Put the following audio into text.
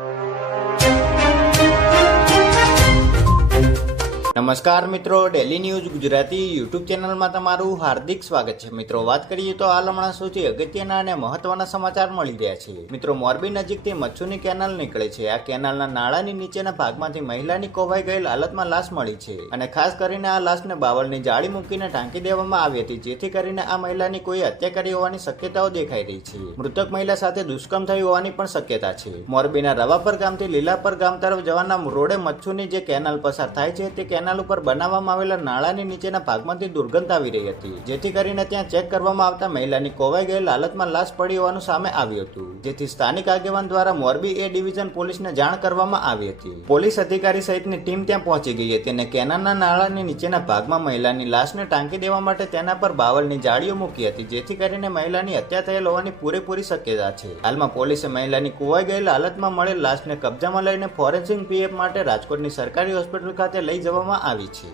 you. નમસ્કાર મિત્રો daily news Gujarati YouTube ચેનલમાં તમારું હાર્દિક સ્વાગત છે. મિત્રો, વાત કરીએ તો હાલ હમણાં સૌથી અગત્યના અને મહત્વના સમાચાર મળી રહ્યા છે. મિત્રો, મોરબી નજીકથી મચ્છુની કેનાલ નીકળે છે. આ કેનાલના નાળાની નીચેના ભાગમાંથી મહિલાની કોવાઈ ગયેલ હાલતમાં લાશ મળી છે અને ખાસ કરીને આ લાશને બાવળની જાળી મૂકીને ઢાંકી દેવામાં આવી હતી, જેથી કરીને આ મહિલાની કોઈ હત્યા કરી હોવાની શક્યતાઓ દેખાઈ રહી છે. મૃતક મહિલા સાથે દુષ્કર્મ થયું હોવાની પણ શક્યતા છે. મોરબીના રવાપર ગામથી લીલાપર ગામ તરફ જવાના રોડે મચ્છુની જે કેનાલ પસાર થાય છે, તે કેનાલ ઉપર બનાવવામાં આવેલા નાળાની નીચેના ભાગમાંથી દુર્ગંધ આવી રહી હતી, જેથી કરીને ત્યાં ચેક કરવામાં આવતા મહિલાની કોવાઈ ગયેલ હાલતમાં લાશ પડી હોવાનું સામે આવ્યું હતું. જેથી સ્થાનિક આગેવાન દ્વારા મોરબી એ ડિવિઝન પોલીસને જાણ કરવામાં આવી હતી. પોલીસ અધિકારી સહિતની ટીમ ત્યાં પહોંચી ગઈ હતી અને કેનાલના નાળાની નીચેના ભાગમાં મહિલાની લાશને ટાંકી દેવા માટે તેના પર બાવલની જાળીઓ મૂકી હતી, જેથી કરીને મહિલાની હત્યા થયેલ હોવાની પૂરેપૂરી શક્યતા છે. હાલમાં પોલીસે મહિલાની કુવાઈ ગયેલ હાલતમાં મળેલ લાશને કબજામાં લઈને ફોરેન્સિક પીએફ માટે રાજકોટની સરકારી હોસ્પિટલ ખાતે લઈ જવામાં આવી છે.